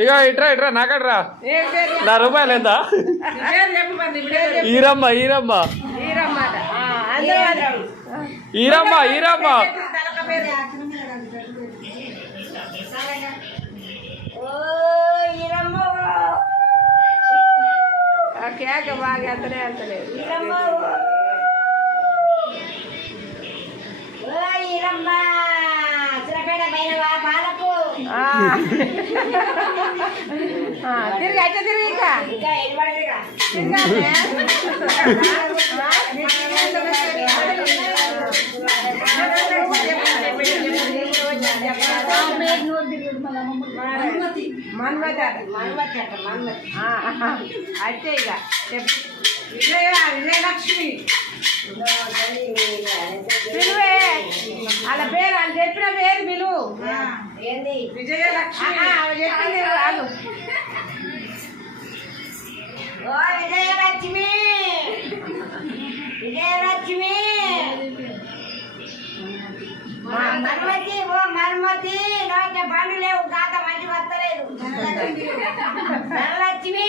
ఇక ఇట్రా ఇట్రా నాకట్రా నా రూపాయలు ఎంత ఈరమ్మ ఈరమ్మ ఈరమ్మ ఈరమ్మ కేక బాగా ఎంతనే ఎంతలేదు తిరిగి అయితే తిరిగి అయితే ఇక విజయలక్ష్మి పిలువే వాళ్ళ పేరు వాళ్ళు చెప్పిన పేరు పిలువు విజయలక్ష్మి చెప్పింది రాదు విజయలక్ష్మి విజయలక్ష్మి మన్మతి ఓ మన్మతి నాకు పండు లేవు కాక మంచి వస్తలేదు ధనలక్ష్మి